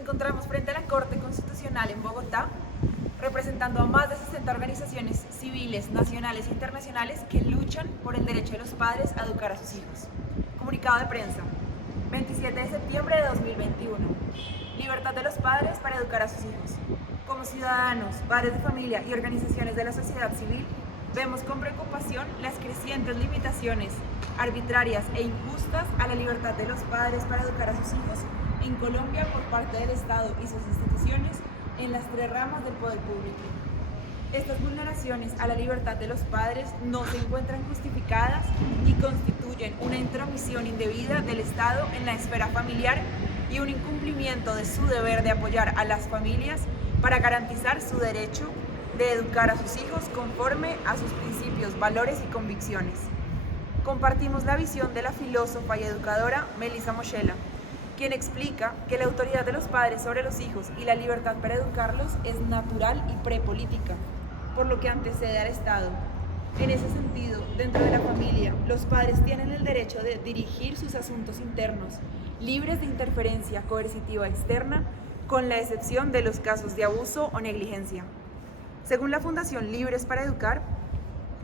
encontramos frente a la Corte Constitucional en Bogotá, representando a más de 60 organizaciones civiles, nacionales e internacionales que luchan por el derecho de los padres a educar a sus hijos. Comunicado de prensa, 27 de septiembre de 2021. Libertad de los padres para educar a sus hijos. Como ciudadanos, padres de familia y organizaciones de la sociedad civil, vemos con preocupación las crecientes limitaciones arbitrarias e injustas a la libertad de los padres para educar a sus hijos en Colombia por parte del Estado y sus instituciones en las tres ramas del poder público. Estas vulneraciones a la libertad de los padres no se encuentran justificadas y constituyen una intromisión indebida del Estado en la esfera familiar y un incumplimiento de su deber de apoyar a las familias para garantizar su derecho de educar a sus hijos conforme a sus principios, valores y convicciones. Compartimos la visión de la filósofa y educadora Melissa Moshela, quien explica que la autoridad de los padres sobre los hijos y la libertad para educarlos es natural y prepolítica, por lo que antecede al Estado. En ese sentido, dentro de la familia, los padres tienen el derecho de dirigir sus asuntos internos, libres de interferencia coercitiva externa, con la excepción de los casos de abuso o negligencia. Según la Fundación Libres para Educar,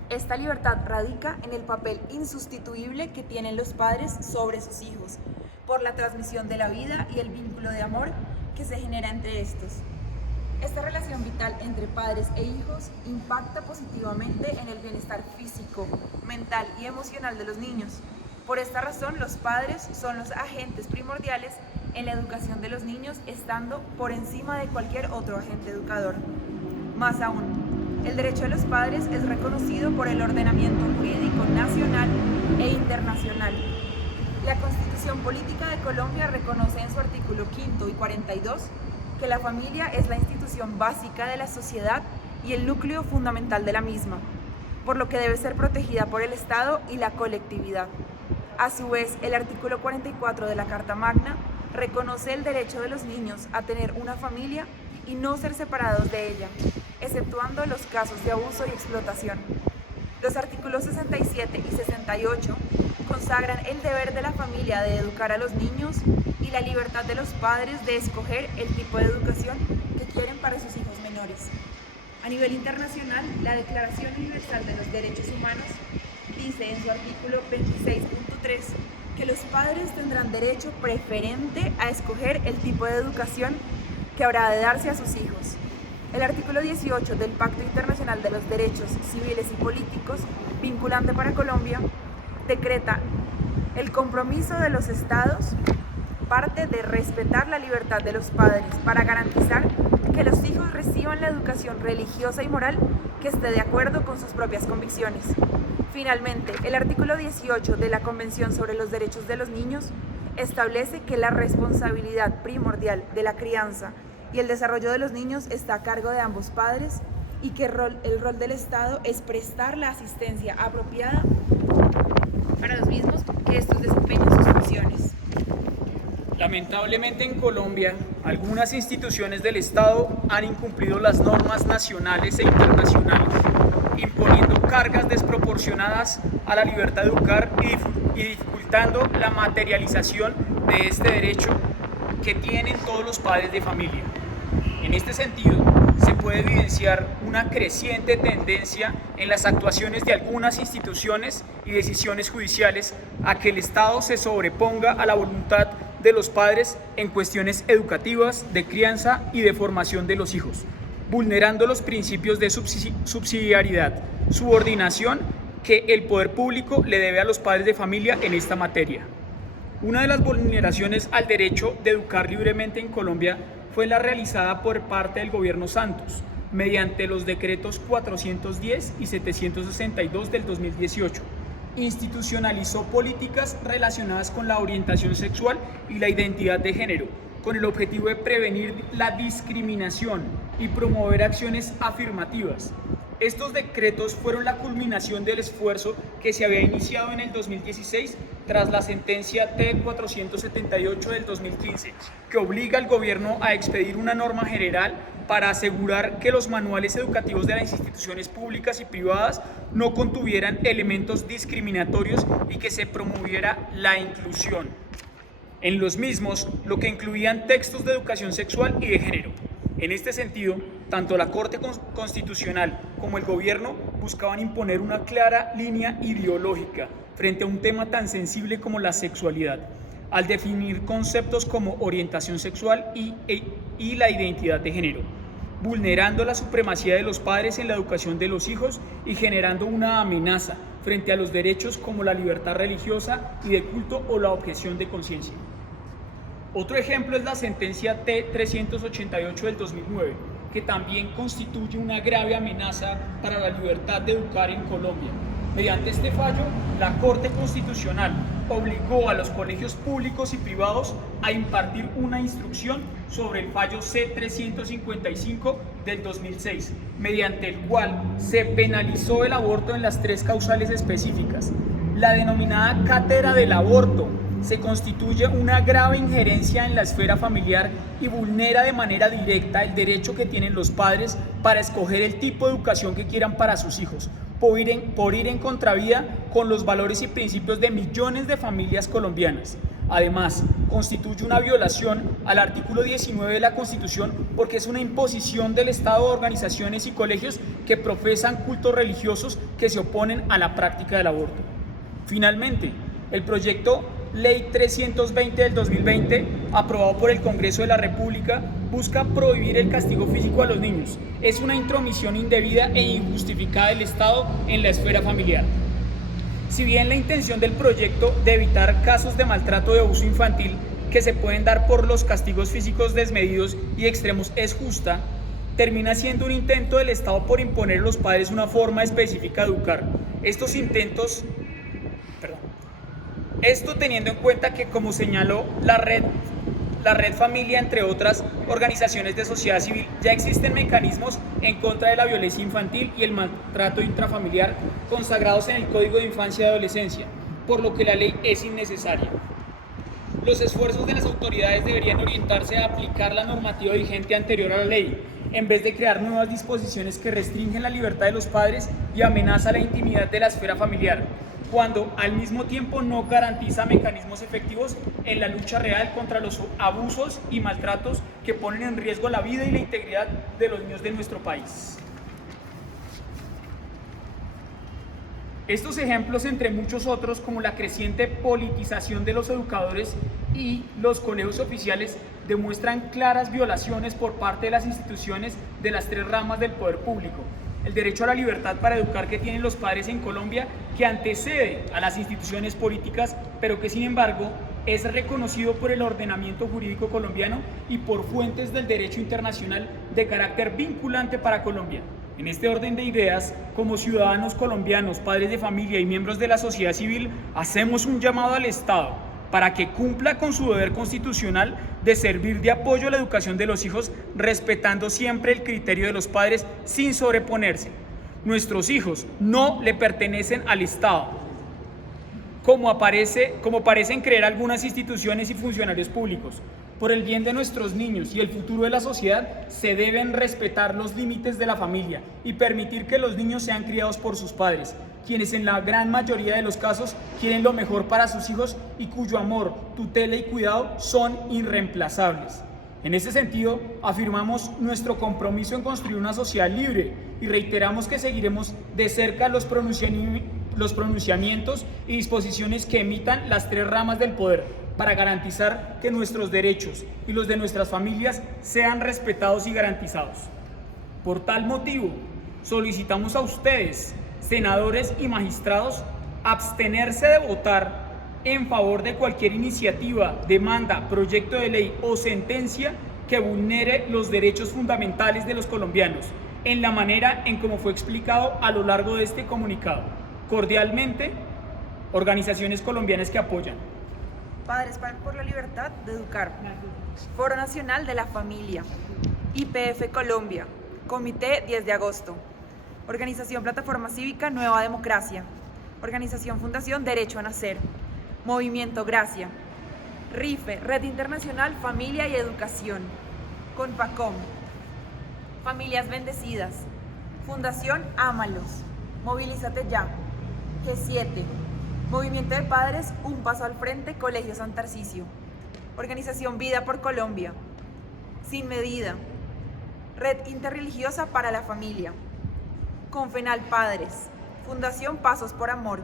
esta libertad radica en el papel insustituible que tienen los padres sobre sus hijos, por la transmisión de la vida y el vínculo de amor que se genera entre estos. Esta relación vital entre padres e hijos impacta positivamente en el bienestar físico, mental y emocional de los niños. Por esta razón, los padres son los agentes primordiales en la educación de los niños, estando por encima de cualquier otro agente educador. Más aún, el derecho de los padres es reconocido por el ordenamiento jurídico nacional e internacional. La Constitución Política de Colombia reconoce en su artículo 5 y 42 que la familia es la institución básica de la sociedad y el núcleo fundamental de la misma, por lo que debe ser protegida por el Estado y la colectividad. A su vez, el artículo 44 de la Carta Magna reconoce el derecho de los niños a tener una familia y no ser separados de ella, exceptuando los casos de abuso y explotación. Los artículos 67 y 68 consagran el deber de la familia de educar a los niños y la libertad de los padres de escoger el tipo de educación que quieren para sus hijos menores. A nivel internacional, la Declaración Universal de los Derechos Humanos dice en su artículo 26.3 que los padres tendrán derecho preferente a escoger el tipo de educación que habrá de darse a sus hijos. El artículo 18 del Pacto Internacional de los Derechos Civiles y Políticos, vinculante para Colombia, decreta el compromiso de los estados parte de respetar la libertad de los padres para garantizar que los hijos reciban la educación religiosa y moral que esté de acuerdo con sus propias convicciones. Finalmente, el artículo 18 de la Convención sobre los Derechos de los Niños establece que la responsabilidad primordial de la crianza y el desarrollo de los niños está a cargo de ambos padres y que el rol del Estado es prestar la asistencia apropiada para los mismos que estos desempeñen sus funciones. Lamentablemente en Colombia, algunas instituciones del Estado han incumplido las normas nacionales e internacionales, imponiendo cargas desproporcionadas a la libertad de educar y dificultando la materialización de este derecho que tienen todos los padres de familia. En este sentido, se puede evidenciar una creciente tendencia en las actuaciones de algunas instituciones y decisiones judiciales a que el Estado se sobreponga a la voluntad de los padres en cuestiones educativas, de crianza y de formación de los hijos, vulnerando los principios de subsidiariedad, subordinación que el poder público le debe a los padres de familia en esta materia. Una de las vulneraciones al derecho de educar libremente en Colombia fue la realizada por parte del gobierno Santos, mediante los decretos 410 y 762 del 2018. Institucionalizó políticas relacionadas con la orientación sexual y la identidad de género, con el objetivo de prevenir la discriminación y promover acciones afirmativas. Estos decretos fueron la culminación del esfuerzo que se había iniciado en el 2016 tras la sentencia T-478 del 2015, que obliga al gobierno a expedir una norma general para asegurar que los manuales educativos de las instituciones públicas y privadas no contuvieran elementos discriminatorios y que se promoviera la inclusión. En los mismos, lo que incluían textos de educación sexual y de género. En este sentido, tanto la Corte Constitucional como el gobierno buscaban imponer una clara línea ideológica frente a un tema tan sensible como la sexualidad, al definir conceptos como orientación sexual y la identidad de género, vulnerando la supremacía de los padres en la educación de los hijos y generando una amenaza frente a los derechos como la libertad religiosa y de culto o la objeción de conciencia. Otro ejemplo es la sentencia T-388 del 2009, que también constituye una grave amenaza para la libertad de educar en Colombia. Mediante este fallo, la Corte Constitucional obligó a los colegios públicos y privados a impartir una instrucción sobre el fallo C-355 del 2006, mediante el cual se penalizó el aborto en las 3 causales específicas. La denominada cátedra del aborto se constituye una grave injerencia en la esfera familiar y vulnera de manera directa el derecho que tienen los padres para escoger el tipo de educación que quieran para sus hijos, por ir en contravía con los valores y principios de millones de familias colombianas. Además, constituye una violación al artículo 19 de la Constitución porque es una imposición del Estado a organizaciones y colegios que profesan cultos religiosos que se oponen a la práctica del aborto. Finalmente, el proyecto Ley 320 del 2020, aprobado por el Congreso de la República, busca prohibir el castigo físico a los niños. Es una intromisión indebida e injustificada del Estado en la esfera familiar. Si bien la intención del proyecto de evitar casos de maltrato y abuso infantil que se pueden dar por los castigos físicos desmedidos y extremos es justa, termina siendo un intento del Estado por imponer a los padres una forma específica de educar. Esto teniendo en cuenta que, como señaló la red Familia, entre otras organizaciones de sociedad civil, ya existen mecanismos en contra de la violencia infantil y el maltrato intrafamiliar consagrados en el Código de Infancia y Adolescencia, por lo que la ley es innecesaria. Los esfuerzos de las autoridades deberían orientarse a aplicar la normativa vigente anterior a la ley, en vez de crear nuevas disposiciones que restringen la libertad de los padres y amenazan la intimidad de la esfera familiar, cuando al mismo tiempo no garantiza mecanismos efectivos en la lucha real contra los abusos y maltratos que ponen en riesgo la vida y la integridad de los niños de nuestro país. Estos ejemplos, entre muchos otros, como la creciente politización de los educadores y los colegios oficiales, demuestran claras violaciones por parte de las instituciones de las 3 ramas del poder público. El derecho a la libertad para educar que tienen los padres en Colombia, que antecede a las instituciones políticas, pero que sin embargo es reconocido por el ordenamiento jurídico colombiano y por fuentes del derecho internacional de carácter vinculante para Colombia. En este orden de ideas, como ciudadanos colombianos, padres de familia y miembros de la sociedad civil, hacemos un llamado al Estado para que cumpla con su deber constitucional de servir de apoyo a la educación de los hijos, respetando siempre el criterio de los padres sin sobreponerse. Nuestros hijos no le pertenecen al Estado, como parecen creer algunas instituciones y funcionarios públicos. Por el bien de nuestros niños y el futuro de la sociedad, se deben respetar los límites de la familia y permitir que los niños sean criados por sus padres, quienes en la gran mayoría de los casos quieren lo mejor para sus hijos y cuyo amor, tutela y cuidado son irreemplazables. En ese sentido, afirmamos nuestro compromiso en construir una sociedad libre y reiteramos que seguiremos de cerca los pronunciamientos y disposiciones que emitan las 3 ramas del poder para garantizar que nuestros derechos y los de nuestras familias sean respetados y garantizados. Por tal motivo, solicitamos a ustedes, senadores y magistrados, abstenerse de votar en favor de cualquier iniciativa, demanda, proyecto de ley o sentencia que vulnere los derechos fundamentales de los colombianos, en la manera en como fue explicado a lo largo de este comunicado. Cordialmente, organizaciones colombianas que apoyan. Padres por la Libertad de Educar, Foro Nacional de la Familia, IPF Colombia, Comité 10 de agosto, Organización Plataforma Cívica Nueva Democracia, Organización Fundación Derecho a Nacer, Movimiento Gracia, RIFE, Red Internacional Familia y Educación, Conpacom, Familias Bendecidas, Fundación Ámalos, Movilízate Ya, G7, Movimiento de Padres Un Paso al Frente, Colegio San Tarcisio, Organización Vida por Colombia, Sin Medida, Red Interreligiosa para la Familia, Confenal Padres, Fundación Pasos por Amor,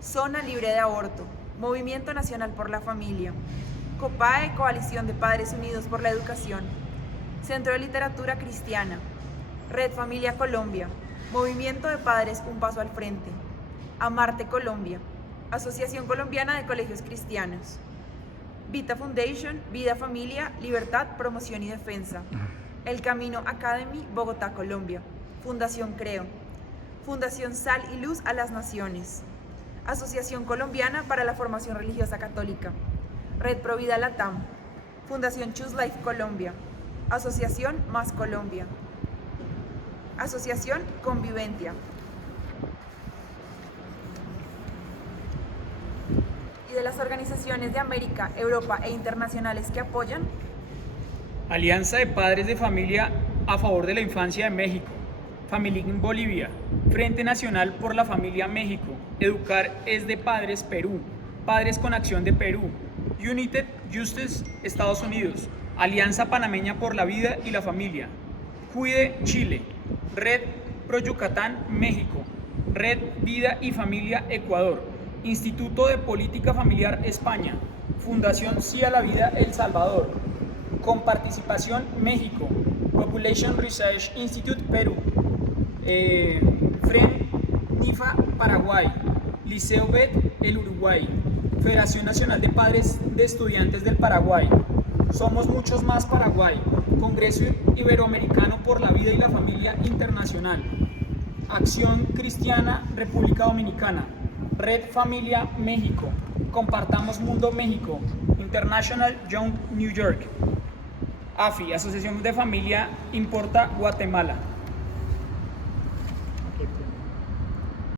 Zona Libre de Aborto, Movimiento Nacional por la Familia, COPAE, Coalición de Padres Unidos por la Educación, Centro de Literatura Cristiana, Red Familia Colombia, Movimiento de Padres Un Paso al Frente, Amarte Colombia, Asociación Colombiana de Colegios Cristianos, Vita Foundation, Vida Familia, Libertad, Promoción y Defensa, El Camino Academy, Bogotá, Colombia, Fundación Creo, Fundación Sal y Luz a las Naciones, Asociación Colombiana para la Formación Religiosa Católica, Red Provida Latam, Fundación Choose Life Colombia, Asociación Más Colombia, Asociación Conviventia. Y de las organizaciones de América, Europa e internacionales que apoyan: Alianza de Padres de Familia a favor de la infancia de México, Familia en Bolivia, Frente Nacional por la Familia México, Educar es de Padres Perú, Padres con Acción de Perú, United Justice Estados Unidos, Alianza Panameña por la Vida y la Familia, Cuide Chile, Red Pro Yucatán México, Red Vida y Familia Ecuador, Instituto de Política Familiar España, Fundación Sí a la Vida El Salvador, Comparticipación México, Population Research Institute Perú, FREN NIFA Paraguay, Liceo BET el Uruguay, Federación Nacional de Padres de Estudiantes del Paraguay, Somos Muchos Más Paraguay, Congreso Iberoamericano por la Vida y la Familia Internacional, Acción Cristiana República Dominicana, Red Familia México, Compartamos Mundo México, International Young New York, AFI, Asociación de Familia Importa Guatemala.